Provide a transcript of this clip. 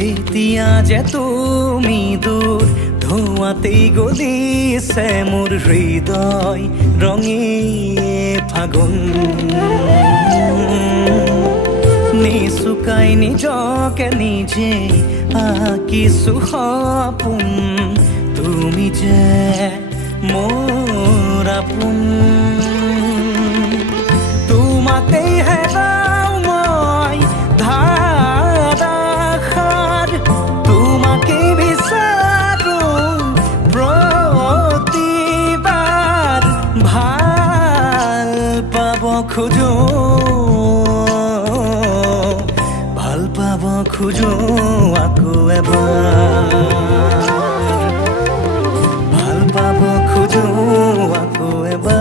এতিয়া যে তুমি দূৰ ধোঁৱাতেই গলিছে মোৰ হৃদয় ৰঙী ফাগুন নিচুকাই নিজকে নিজে আঁকিছো সপোন তুমি যে মোৰ আপোন তোমাতেই হেৰাও মই ধাৰাসাৰ তোমাকেই বিচাৰো প্ৰতিবাৰ ভাল পাব খোজো খোজো আকৌ এবাৰ ভাল পাব খোজো আকৌ এবাৰ